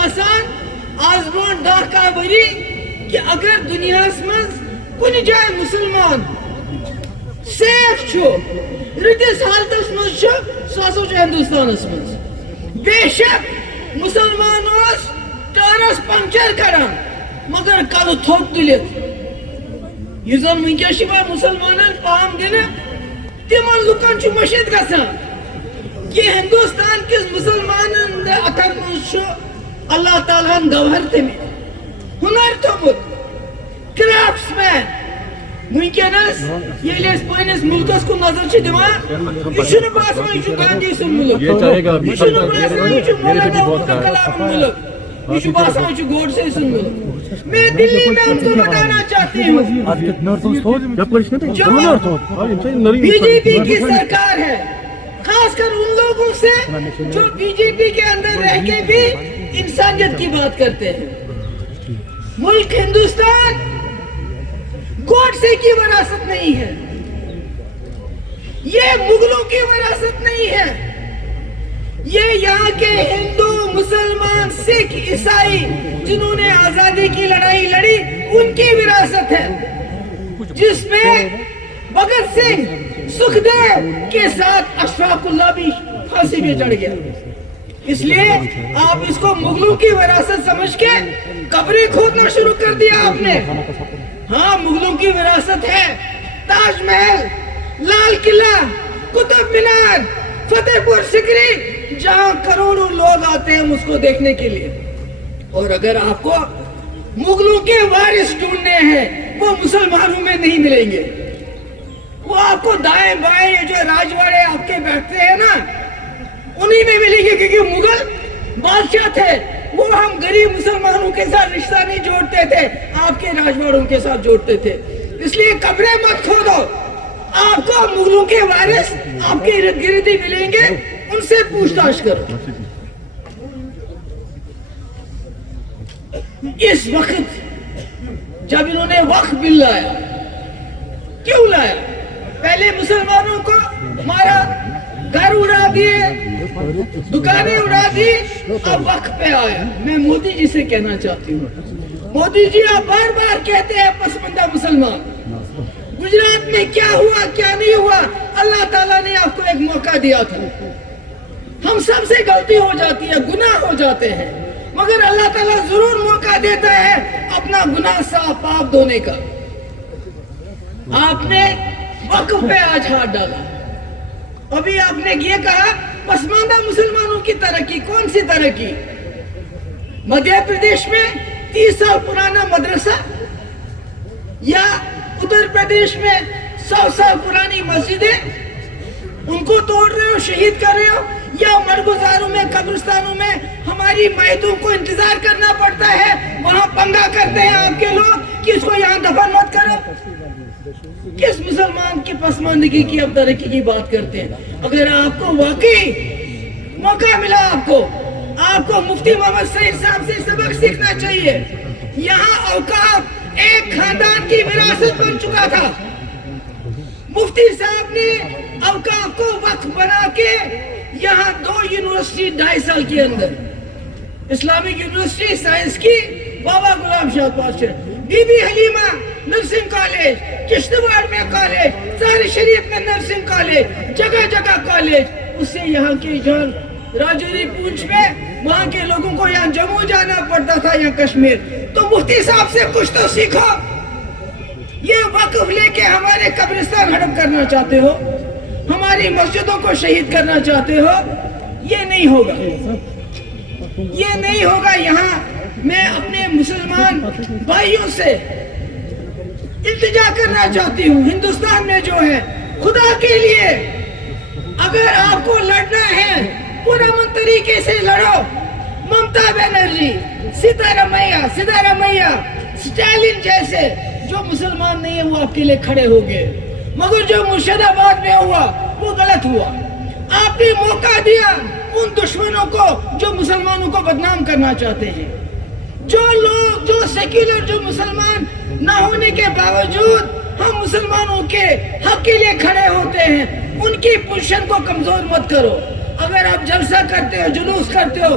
باسان آز برونٹ دہ کاہ وری کہ اگر دنیا مز کن جائے مسلمان سیف چھو رتس حالتس مز سو ہندوستان مز بے شک مسلمان ٹارس پنکچر کران مگر کل تھوک تلت یہ زن ونکس مسلمانن پام دن تمن لکن مشد گژھان کہ ہندوستان کس مسلمانن اتن مز اللہ تعالیٰ گوہر تھمت ہنر تھومت کرافٹس مین ونکس ییٚلہِ أسۍ پننس ملکس کن نظر چھ دِوان یہ چھُنہٕ باسان یہ گاندھی سُنٛد ملک یہ چھُنہٕ باسان یہ مولانا ابوالکلام کلام ملک یہ باسان یہ گوڈسے سُنٛد ملک میں دلی میں ان کو بتانا چاہتی ہوں بی جے پی کی سرکار ہے خاص کر ان لوگوں سے جو بی جے پی کے اندر رہ کے بھی انسانیت کی بات کرتے ہیں ملک ہندوستان گوڈسے کی وراثت نہیں ہے یہ مغلوں کی وراثت نہیں ہے یہ یہاں کے ہندو مسلمان سکھ عیسائی جنہوں نے آزادی کی لڑائی لڑی ان کی وراثت ہے جس میں بھگت سنگھ سکھدیو کے ساتھ اشفاق اللہ بھی پھانسی پہ چڑھ گیا اس لیے آپ اس کو مغلوں کی وراثت سمجھ کے قبریں کھودنا شروع کر دیا آپ نے ہاں مغلوں کی وراثت ہے تاج محل لال قلعہ قطب مینار فتح پور سکری جہاں کروڑوں لوگ آتے ہیں اس کو دیکھنے کے لیے اور اگر آپ کو مغلوں کے وارث ڈھونڈنے ہیں وہ مسلمانوں میں نہیں ملیں گے وہ آپ کو دائیں بائیں جو راجواڑے آپ کے بیٹھتے ہیں نا انہی میں ملیں گے کیونکہ مغل بادشاہ تھے وہ ہم غریب مسلمانوں کے ساتھ رشتہ نہیں جوڑتے تھے آپ کے راجواڑوں کے ساتھ جوڑتے تھے اس لیے قبریں مت کھودو آپ کو مغلوں کے وارث آپ کے ارد گرد ہی ملیں گے ان سے پوچھ تاچھ کرو اس وقت جب انہوں نے وقف بل لایا کیوں لایا پہلے مسلمانوں کو مارا گھر اڑا دیے دکانیں اڑا دی اب وقت پہ آیا میں مودی جی سے کہنا چاہتی ہوں مودی جی آپ بار بار کہتے ہیں پسماندہ مسلمان گجرات میں کیا ہوا کیا نہیں ہوا اللہ تعالیٰ نے آپ کو ایک موقع دیا تھا ہم سب سے غلطی ہو جاتی ہے گناہ ہو جاتے ہیں مگر اللہ تعالیٰ ضرور موقع دیتا ہے اپنا گناہ صاف پاک دھونے کا آپ نے وقف پہ آج ہاتھ ڈالا ابھی آپ نے یہ کہا پسماندہ مسلمانوں کی ترقی کون سی ترقی مدھیہ پردیش میں 30 سال پرانا مدرسہ یا اتر پردیش میں 100 سال پرانی مسجدیں ان کو توڑ رہے ہو شہید کر رہے ہو یا مرگزاروں میں قبرستانوں میں ہماری میتوں کو انتظار کرنا پڑتا ہے وہاں پنگا کرتے ہیں آپ کے لوگ کہ اس کو یہاں دفن مت کرو کس مسلمان کی پسماندگی کی اب ترقی کی بات کرتے ہیں اگر آپ کو واقعی موقع ملا آپ کو مفتی محمد سعید صاحب سے سبق سیکھنا چاہیے یہاں اوقاف ایک خاندان کی وراثت بن چکا تھا مفتی صاحب نے اوقاف کو وقف بنا کے یہاں 2 یونیورسٹی 2.5 سال کے اندر اسلامک یونیورسٹی سائنس کی Baba Ghulam Shah Badshah Bibi Halima nursing college Kishtwar میں کالج سہر شریف میں نرسنگ کالج جگہ جگہ کالج اس سے یہاں کی جان راجوری پونچھ میں وہاں کے لوگوں کو یہاں جموں جانا پڑتا تھا یا کشمیر تو مفتی صاحب سے کچھ تو سیکھو یہ وقف لے کے ہمارے قبرستان ہڑپ کرنا چاہتے ہو ہماری مسجدوں کو شہید کرنا چاہتے ہو یہ نہیں ہوگا یہاں میں اپنے مسلمان بھائیوں سے التجا کرنا چاہتی ہوں ہندوستان میں جو ہے خدا کے لیے اگر آپ کو لڑنا ہے پرامن طریقے سے لڑو ممتا بنرجی سدھارمیا اسٹالن جیسے جو مسلمان نہیں ہے وہ آپ کے لیے کھڑے ہو گئے مگر جو مرشد آباد میں ہوا وہ غلط ہوا آپ نے موقع دیا ان دشمنوں کو جو مسلمانوں کو بدنام کرنا چاہتے ہیں جو لوگ جو سیکولر جو مسلمان نہ ہونے کے باوجود ہم مسلمانوں کے حق کے لیے کھڑے ہوتے ہیں ان کی پوزیشن کو کمزور مت کرو اگر آپ جلسہ کرتے ہو جلوس کرتے ہو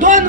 2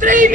3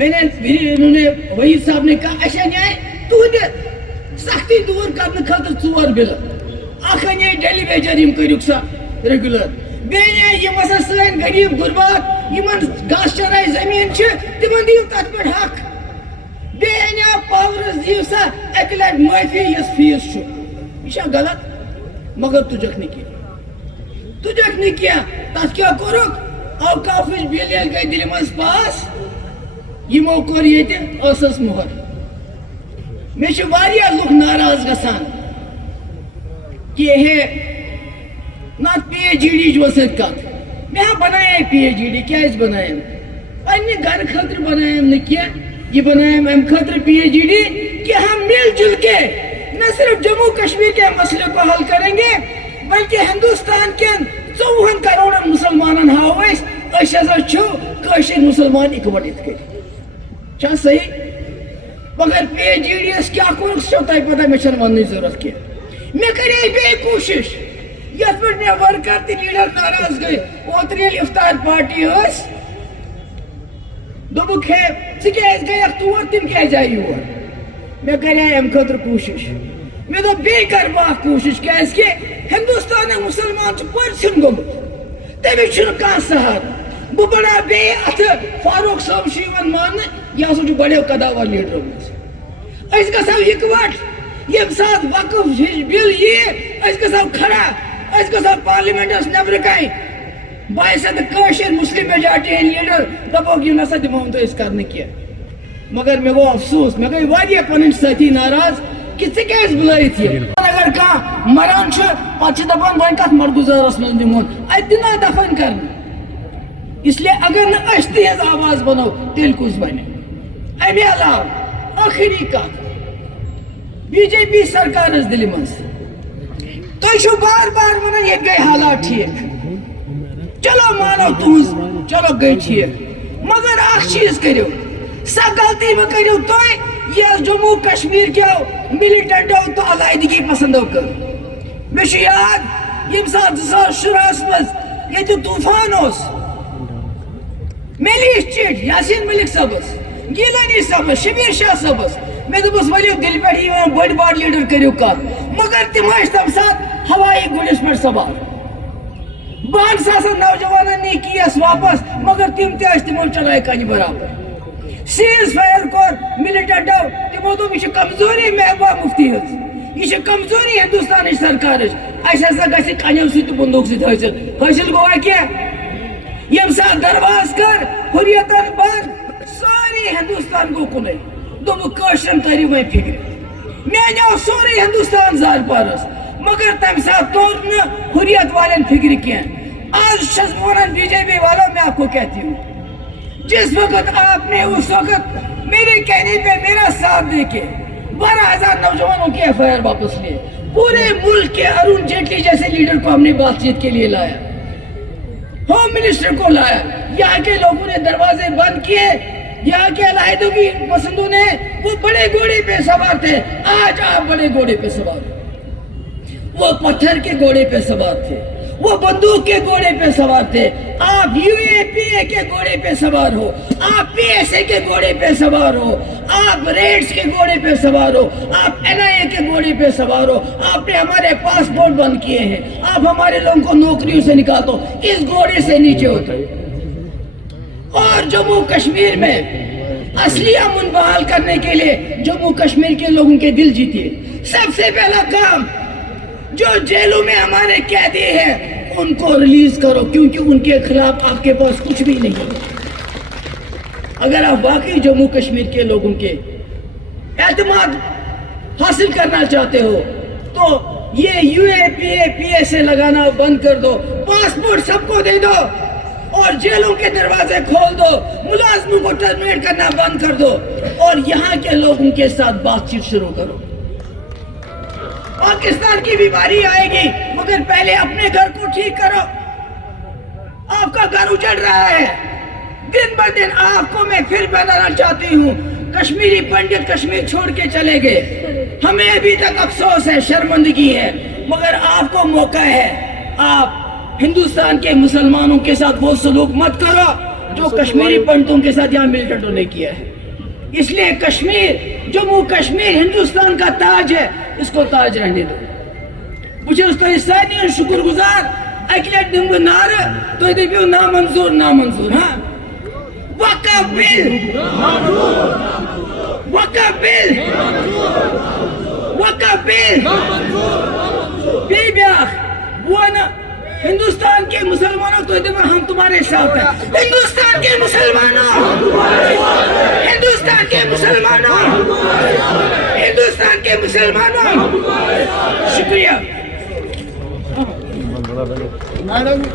انہوں نے وحید صاحب نے کہا اچھا نیائے تہندِ سختی دور کرنے خاطر 4 بل اکھ انے ڈیلی ویجر یم کریوک سا ریگولر بیٚیہِ یم ہسا سٲنۍ غریب غربات یمن گاسہٕ چراے زمین چھ تمن دیو تتھ پٮ۪ٹھ حق بیٚیہِ انے پاورس دیو سا اکہِ لٹہِ معٲفی یس فیس چھُ یہ چھا غلط مگر تجھک نہٕ کینٛہہ تتھ کیٛاہ کوٚرُکھ اوقافٕچ بل ییٚلہِ گٔے دِلہِ منٛز پاس یمو کوٚر ییٚتہِ ٲسس مۄہر مےٚ چھِ واریاہ لُکھ ناراض گژھان کہ ہے نت پی ایچ ڈی جو سۭتۍ کتھ مےٚ ہا بنایے پی ایچ ڈی کیٛازِ بنایم پننہِ گرٕ خٲطرٕ بنایم نہٕ کینٛہہ یہ بنایم امہِ خٲطرٕ پی ایچ ڈی کہ ہم مل جل کے نہ صرف جموں کشمیر کے مسئلے کو حل کریں گے بلکہ ہندوستان کے 54 کروڑ مسلمانن ہاو اس ہسا چھو کٲشِر مسلمان اکوٹت کٔرِتھ چھا صحیح مگر پی ایچ ڈی یس کیا کوٚرُکھ سُہ چھو تۄہہِ پتہ مےٚ چھنہٕ وننٕچ ضروٗرت کینٛہہ مےٚ کَرے بیٚیہِ کوٗشش یتھ پٮ۪ٹھ مےٚ ورکر تہٕ لیڈر ناراض گٔے اوترٕ ییٚلہِ افطار پارٹی ٲس دوٚپُکھ ہے ژٕ کیٛازِ گٔیکھ تور تِم کیٛازِ آیہِ یور مےٚ کَرے امہِ خٲطرٕ کوٗشش مےٚ دوٚپ بیٚیہِ کرٕ بہٕ اکھ کوٗشش کیٛازِکہِ ہندوستانُک مُسلمان چھُ پٔرژھِن گوٚمُت تٔمِس چھُنہٕ کانٛہہ سہارٕ بہٕ بڑاو بیٚیہِ اتھٕ فاروق صٲب چھُ یِوان ماننہٕ یہِ ہسا چھُ بڑیو قداور لیڈرو منٛز أسۍ گژھو اِکوٹ ییٚمہِ ساتہٕ وقف ہِش بل یِیہِ أسۍ گژھو کھڑا أسۍ گژھو پارلِمنٹس نٮ۪برٕ کَنہِ بہٕ آسہٕ کٲشِر مسلم میجارٹی ہٕنٛدۍ لیڈر دپوکھ یہِ نسا دِمو نہٕ أسۍ کرنہٕ کینٛہہ مگر مےٚ گوٚو افسوٗس مےٚ گٔے واریاہ پنٕنۍ سٲتھی ناراض کہ ژٕ کیٛازِ بُلٲیِتھ یہِ اگر کانٛہہ مران چھُ پتہٕ چھِ دپان وۄنۍ کتھ مڑگُزارس منٛز دِمون اَتہِ دِنا دفن کرنہٕ اس لیے اگر نہٕ أسۍ تِہنٛز آواز بنو تیٚلہِ کُس بنہِ امہِ علاوٕ ٲخری کتھ بی جے پی سرکارس دِلہِ منٛز تُہۍ چھِو بار بار ونان ییٚتہِ گٔے حالات ٹھیٖک چلو مانو تُہنٛز چلو گٔے ٹھیٖک مگر اکھ چیٖز کٔرِو سۄ غلطی مہٕ کٔرِو تُہۍ یۄس جموں کشمیر کیو مِلٹنٹو تہٕ علاحدگی پسندو کٔر مےٚ چھُ یاد ییٚمہِ ساتہٕ 2016 منٛز ییٚتہِ طوٗفان اوس مےٚ لیٖچھ چِٹھۍ یاسیٖن مٔلِک صٲبس گیٖلانی صٲبس شبیٖر شاہ صٲبس مےٚ دوٚپُس ؤلِو دِلہِ پٮ۪ٹھ یِوان بٔڑۍ بار لیٖڈر کٔرِو کتھ مگر تِم ٲسۍ تمہِ ساتہٕ ہوایی گُلِس پٮ۪ٹھ سوار 12,000 نوجوانن نی کیس واپس مگر تِم تہِ ٲسۍ تِمو چلایہِ کنہِ برابر سیز فایر کوٚر مِلٹنٹو تِمو دوٚپ یہِ چھِ کمزوری محبوبہ مفتی ہٕنٛز یہ کمزوری ہندوستان سرکار اس ہسا گژھِ کنیو سۭتۍ تہٕ بندوق سۭتۍ حٲصِل گوٚوا کینٛہہ ییٚمہِ ساتہٕ درواز کٔر حُریتن بنٛد سورُے ہندوستان گوٚو کُنُے دوٚپُکھ کٲشرٮ۪ن تٔرِو وۄنۍ فِکرِ مےٚ اَنیو سورُے ہندوستان زارٕ پارس مگر تمہِ ساتہٕ توٚر نہٕ حُریت والٮ۪ن فِکرِ کینٛہہ آز چھس بہٕ ونان بی جے پی والو میں آپ کو کہتی ہوں جس وقت آپ نے اس وقت میرے کہنے پہ میرا ساتھ دے کے 12,000 نوجوانوں کے ایف آئی آر واپس لیے پورے ملک کے ارون جیٹلی جیسے لیڈر کو ہم نے بات چیت کے لیے لایا ہوم منسٹر کو لایا یہاں کے لوگوں نے دروازے بند کیے یہاں کے علاحدگی پسندوں نے وہ بڑے گھوڑے پہ سوار تھے آج آپ بڑے گھوڑے پہ سوار وہ پتھر کے گھوڑے پہ سوار تھے وہ بندوق کے گھوڑے پہ سوار تھے آپ یو اے پی اے کے گھوڑے پہ سوار ہو آپ پی ایس اے کے گھوڑے پہ سوار ہو آپ ریڈز کے گھوڑے پہ سوار ہو آپ این آئی اے کے گھوڑے پہ سوار ہو آپ نے ہمارے پاسپورٹ بند کیے ہیں آپ ہمارے لوگوں کو نوکریوں سے نکال دو اس گھوڑے سے نیچے ہوتے اور جموں کشمیر میں اصلی امن بحال کرنے کے لیے جموں کشمیر کے لوگوں کے دل جیتیے سب سے پہلا کام جو جیلوں میں ہمارے قیدی ہیں ان کو ریلیز کرو کیونکہ ان کے خلاف آپ کے پاس کچھ بھی نہیں اگر آپ واقعی جموں کشمیر کے لوگوں کے اعتماد حاصل کرنا چاہتے ہو تو یہ you a P S A لگانا بند کر دو پاسپورٹ سب کو دے دو اور جیلوں کے دروازے کھول دو ملازموں کو ٹرمینیٹ کرنا بند کر دو اور یہاں کے لوگوں کے ساتھ بات چیت شروع کرو پاکستان کی بھی باری آئے گی مگر پہلے اپنے گھر کو ٹھیک کرو آپ کا گھر اجڑ رہا ہے دن بہ دن آپ کو میں پھر بتانا چاہتی ہوں کشمیری پنڈت کشمیر چھوڑ کے چلے گئے ہمیں ابھی تک افسوس ہے شرمندگی ہے مگر آپ کو موقع ہے آپ ہندوستان کے مسلمانوں کے ساتھ وہ سلوک مت کرو جو کشمیری پنڈتوں کے ساتھ یہاں ملٹنٹوں نے کیا ہے. اس لیے کشمیر, جموں کشمیر ہندوستان کا تاج ہے, اس کو تاج رہنے دو. مجھے اس کا حصہ شکر گزار اکلیٹ دن بہ نار تو دبیو نامنظور نامنظور. ہاں وقف بل وقف بل وقف بل بی بیاخ وانا ہندوستان کے مسلمانوں تو ہم تمہارے ساتھ ہیں. ہندوستان کے مسلمانوں, ہندوستان کے مسلمانوں, ہندوستان کے مسلمانوں, شکریہ.